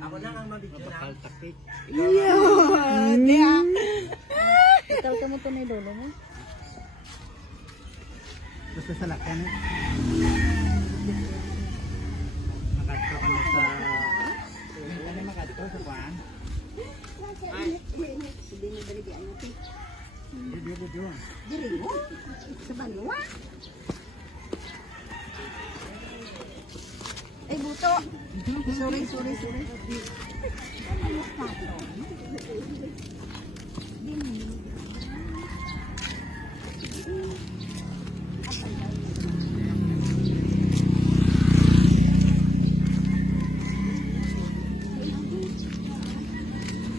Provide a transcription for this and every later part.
Ako na ang mabigyan na. Yun! Diya! Ital ka mo ito na lolo mo? Basta sa lakyan eh. Makadto ka na sa... Ano makadto sa paan? Hindi mo balibian natin. Dito. Diri mo? Sa banwa? Ay, buto. Sorry.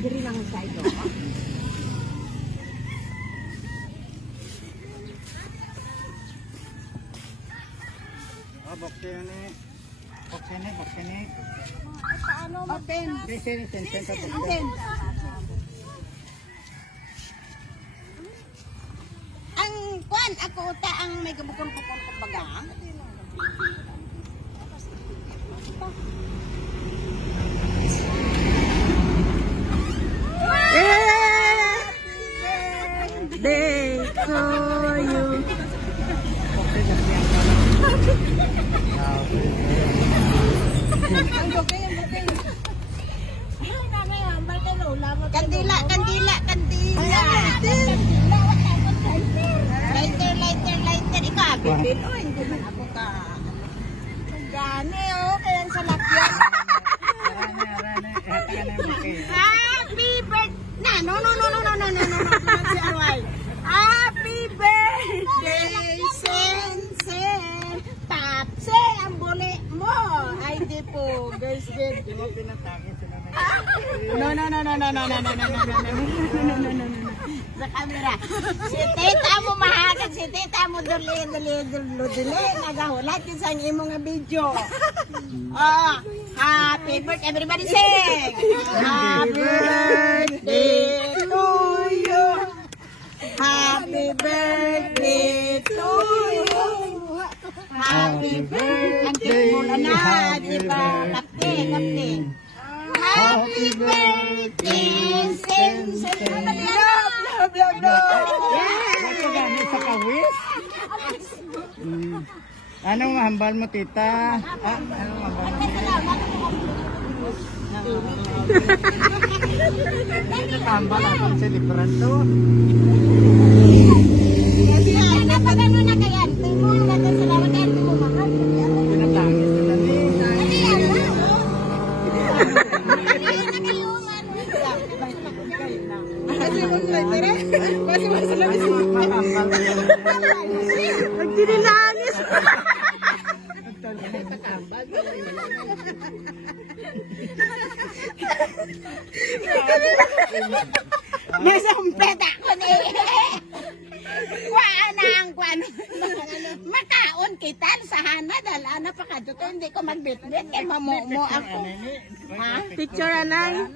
Diri lang sa ito. Buksin ni. Paano? Open. Sen. Ang kwan, ako uta ang may kabukon-bukon kumbaga. Birthday to you. Kandila. Lighter. Ikaw, bibin. Oh, hindi man ako ka. Gani, oh. Kaya sa lakyan. Happy birthday. No. Si Arway. Happy birthday, Sen. Tapse, ang buli mo. Ay, di po. Guys, good. Di mo pinatangin sila na. No. Sa camera. Si tita mo mahagad, si tita mo duli. Nagahulat yun sa imong video. Oh, happy birthday. Everybody sing. Happy birthday to you. Happy birthday to you. Happy birthday. Mula na, di ba? Kapte. Happy birthday, Sen. Gani sa kawis? Anong hambal mo, tita? Anong hambal mo? Hambal akong celebran to. Napagano na kaya? Tingnan mo natin salamat yan. Pinatangin sila ni. Magdinilanis. Nasa umpeta ko ni. Kwan. Makaon kita sa hanad. Ala na pa kadto. Hindi ko magbitbit. Kaya mamumo ako. Ha? Picture anay.